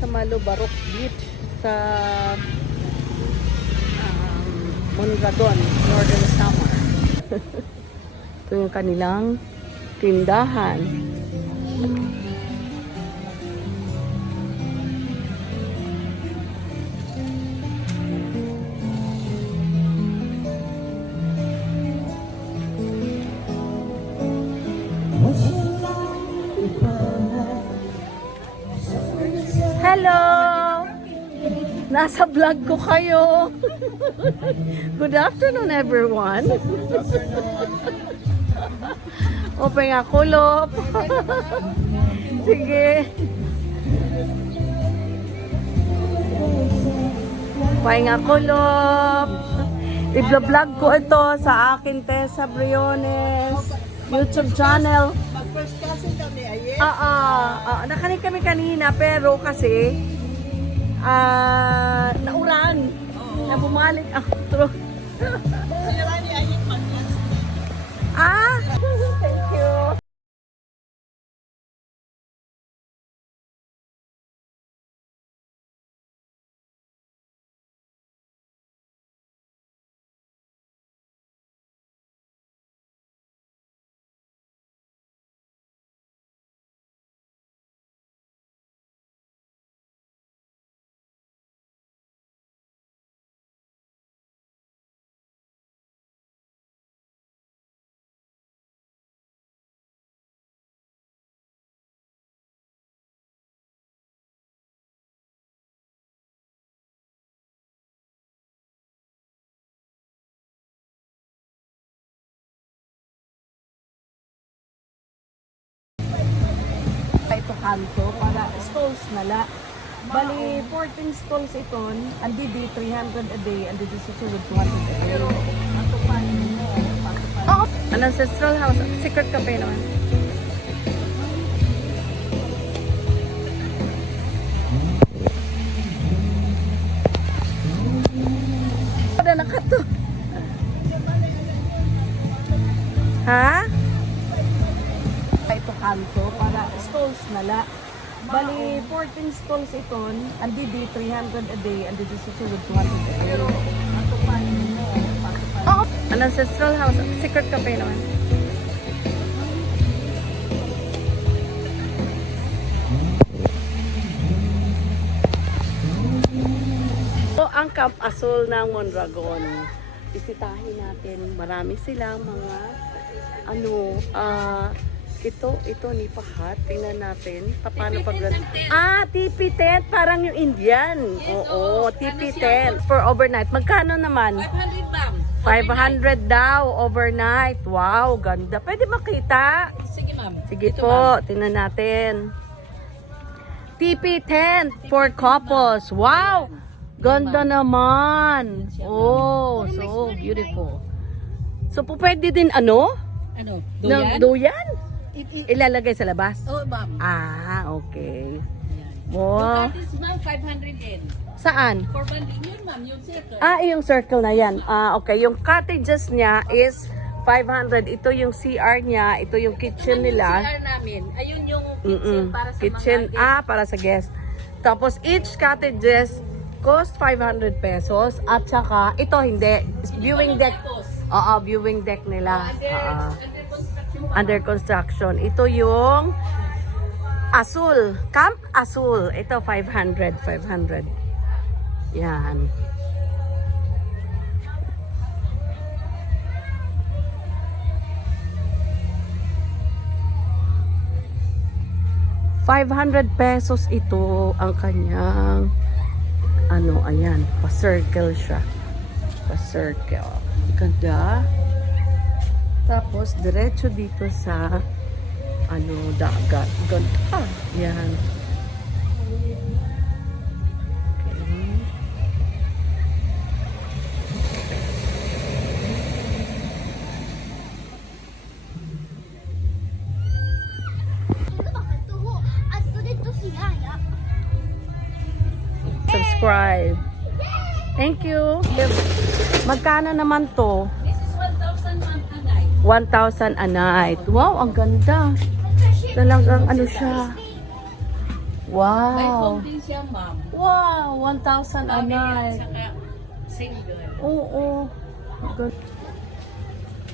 sa Malubarok Beach sa um, Mondragon, Northern Samar. Ito yung kanilang tindahan. Nasa vlog ko kayo. Good afternoon, everyone. Open nga kulop. Sige. Pahinga kulop. I-vlog ko ito sa akin, Tessa Briones. YouTube channel. Mag-first kasi kami, ayen. Ah, ah, ah, nakanig kami kanina pero kasi ah nauran. Na bumalik ako through. Sila ni man. Ah, kanto para stalls na la. Bali, 14 stalls iton. Andi di 300 a day, andi di susunod 200 a day. Ato pa mo. Oh, an ancestral house. Secret cafe naman. Ito kanto para stalls na la. Bali, 14 stalls iton. Andi di 300 a day, andi di susunod 200 a day. Mo. Oh, an ancestral house. Secret cafe naman. So, ang Camp Azul ng Mondragon. Bisitahin natin. Marami silang mga ano, ah, ito, ito ni Pahat. Tingnan natin. Paano pag... Ah, tipi tent. Parang yung Indian. Oo, tipi tent. For overnight. Magkano naman? 500 bam. 500 daw overnight. Wow, ganda. Pwede makita? Sige ma'am. Sige po, tingnan natin. TP tent for couples. Wow! Ganda naman. Oh, so beautiful. So, po pwede din ano? Ano? Ng duyan? Ilalagay sa labas? oh ma'am. Ah, okay. Wow. This ma'am 500 din. Saan? For banding yun ma'am, yung circle. Ah, yung circle na yan. Ah, okay. Yung cottages niya is 500. Ito yung CR niya. Ito yung kitchen nila. CR namin. Ayun yung kitchen Mm-mm. para sa Kitchen, mga ah, para sa guest. Tapos, each cottages cost 500 pesos. At saka, ito hindi. Viewing deck. Oo, viewing deck nila. Under, Oo. under construction. Under construction. Ito yung Azul. Camp Azul. Ito, 500. 500. Yan. $500 pesos ito ang kanyang ano, ayan, pa-circle siya. Pa-circle. Ganda. Tapos, diretso dito sa ano, dagat. Ganda. Yan. Okay. Subscribe. Thank you. Magkano naman to? 1,000 a night. Wow, ang ganda. Talagang ano siya. Wow. din siya, ma'am. Wow, 1,000 a night. single. Oo. Good.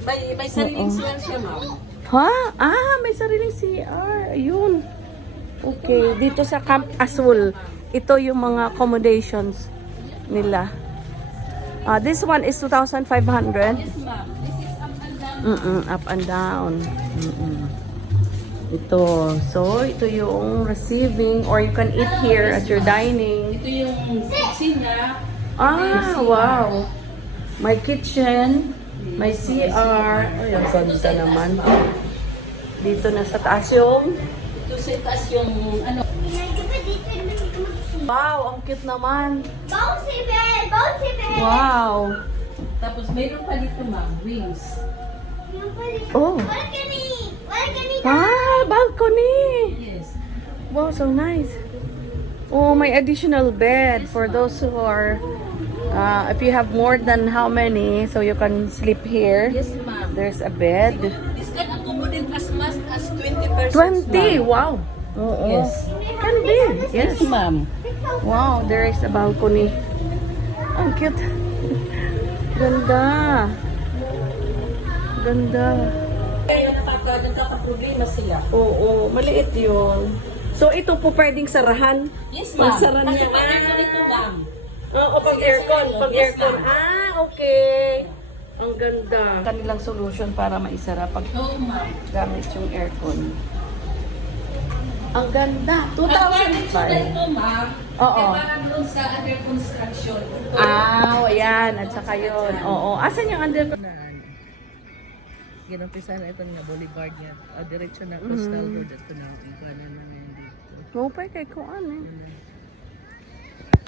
May, may sariling swell siya, ma'am. Ha? Ah, may sariling CR. Ayun. Okay, dito sa Camp Azul, ito yung mga accommodations nila. Ah, this one is 2,500. Yes, ma'am. This is up and down. Down. Mm-mm. Ito. So, ito yung receiving or you can eat here at your dining. Ito yung kusina. Ah, wow. May kitchen, may CR. Ay, ang ganda naman. Dito na sa taas yung... Ito sa taas yung ano. Wow, ang cute naman. Bouncy bed! Bouncy bed! Wow. Tapos mayroon pa dito, ma'am. Wings. Oh. Balcony! Balcony! Ah, balcony. Yes. Wow, so nice. Oh, may additional bed for those who are... Uh, if you have more than how many, so you can sleep here. Yes, ma'am. There's a bed. This can accommodate as much as 20 persons, 20! ma'am. Wow. Oo. Yes. Can be. Yes. Yes, ma'am. Wow, there is a balcony. Ang cute. Ganda. Ganda. Kaya pagka nagkakaproblema sila. Oo, maliit yun. So, ito po pwedeng sarahan? Yes, ma'am. Masara Kasi niya. pag nito, ma'am. Oo, pag aircon. Pag Yes, aircon. Ah, okay. Ang ganda. Kanilang solution para maisara pag gamit yung aircon. Ang ganda. Ang garden sa 2005. ito, ma'am. Oo. Kaya parang doon sa under construction. Ah, ayan. At saka yun. Oo. Asan yung under... Ginumpisa na ito nga boulevard niya. Ah, diretso na coastal Mm. road at na ang kanan na ngayon dito. Mo pa kay kuan eh.